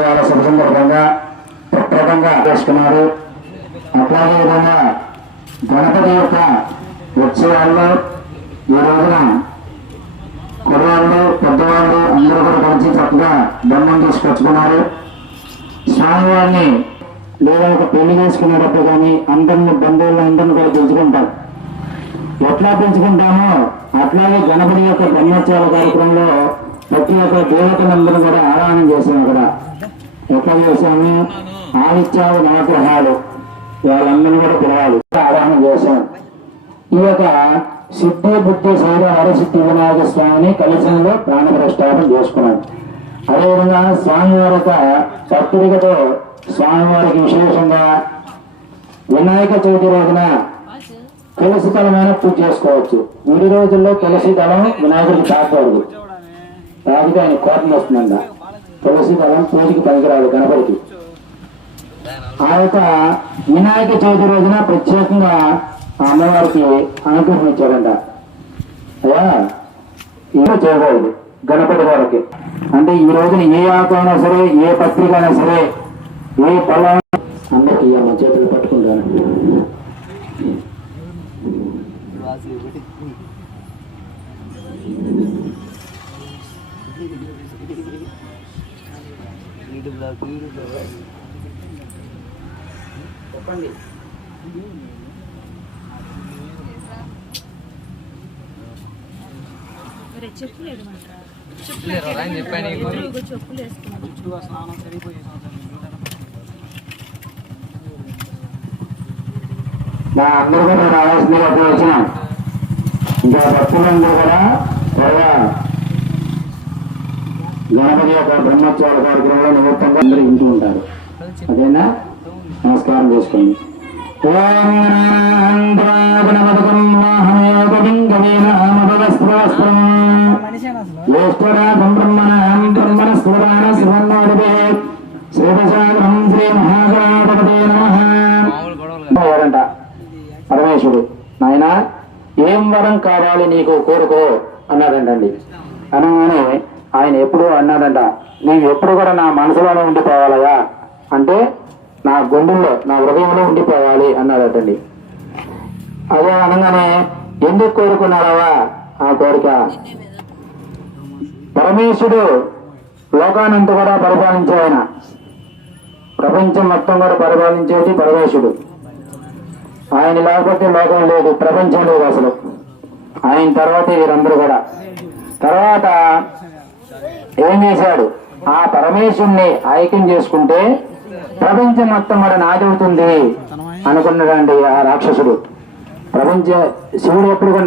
చాలా శుభ సందర్భంగా ప్రప్రదంగా చేసుకున్నారు. అట్లాగే విధంగా గణపతి యొక్క ఉత్సవాల్లో ఈ రోజున కుర్రాళ్ళు పెద్దవాళ్ళు అందరూ కూడా కలిసి చక్కగా బొమ్మను తీసుకొచ్చుకున్నారు. స్వామివారిని లేదా ఒక పెళ్ళి చేసుకునేటప్పుడు కానీ అందరిని బంధువులు అందరిని కూడా పెంచుకుంటాం ఎట్లా పెంచుకుంటామో అట్లాగే గణపతి యొక్క బ్రహ్మోత్సవాల కార్యక్రమంలో ప్రతి ఒక్క దేవతలందరూ కూడా ఆరాధన చేసాం అక్కడ. ఎట్లా ఆనిత్యాలు నవగ్రహాలు వాళ్ళందరినీ కూడా పిలవాలి. ఆరాధన చేశాం ఈ యొక్క సిద్ధి బుద్ధి సైర హరసిద్ధి వినాయక స్వామిని కలిసంలో ప్రాణ చేసుకున్నాడు చేసుకున్నాం. అదేవిధంగా స్వామివారి యొక్క పత్రికతో స్వామివారికి విశేషంగా వినాయక చవితి రోజున తులసి దళమైన పూజ చేసుకోవచ్చు. ఈ రోజుల్లో తులసి దళం వినాయకుడికి తాకూడదు. తాగితే ఆయన కోపం వస్తుందంట. తులసి దళం పూజకి పనికిరాదు గణపతికి ఆ యొక్క వినాయక చవితి రోజున ప్రత్యేకంగా అమ్మవారికి అనుగ్రహం ఇచ్చారంట అయ్యా ఇలా చేయకూడదు గణపతి వారికి అంటే ఈ రోజున ఏ ఆకు అయినా సరే ఏ పత్రిక అయినా సరే ఏ పొలం అందరికి ఇవ్వాలి చేతులు పట్టుకుంటాను. చెప్పులు అని చెప్పాను నీకు. ఇదిగో చెప్పులు వేసుకున్నాను నా అందరూ కూడా రావాల్సిందిగా వచ్చినాం ఇంకా భక్తులందరూ కూడా త్వరగా గణపతి యొక్క బ్రహ్మోత్సవాల కార్యక్రమంలో నిమిత్తంగా అందరూ ఇంటూ ఉంటారు. అదేనా? నమస్కారం చేసుకోండి. పరమేశ్వరుడు. నాయన ఏం వరం కావాలి నీకు కోరుకో? అన్నాడంటండి. అనగానే ఆయన ఎప్పుడు అన్నాడంట నీవు ఎప్పుడు కూడా నా మనసులోనే ఉండిపోవాలయా అంటే నా గుండెల్లో నా హృదయంలో ఉండిపోవాలి అన్నాడటండి. అదే అనగానే ఎందుకు కోరుకున్నారావా ఆ కోరిక? పరమేశుడు లోకానంతా కూడా పరిపాలించే ఆయన. ప్రపంచం మొత్తం కూడా పరిపాలించేది పరమేశుడు ఆయన లేకపోతే లోకం లేదు ప్రపంచం లేదు అసలు. ఆయన తర్వాత వీరందరూ కూడా. తర్వాత ఏం చేశాడు? ఆ పరమేశ్వరుణ్ణి ఐక్యం చేసుకుంటే ప్రపంచం మొత్తం మన నాదవుతుంది అనుకున్నాడండి ఆ రాక్షసుడు. ప్రపంచ శివుడు ఎప్పుడు కూడా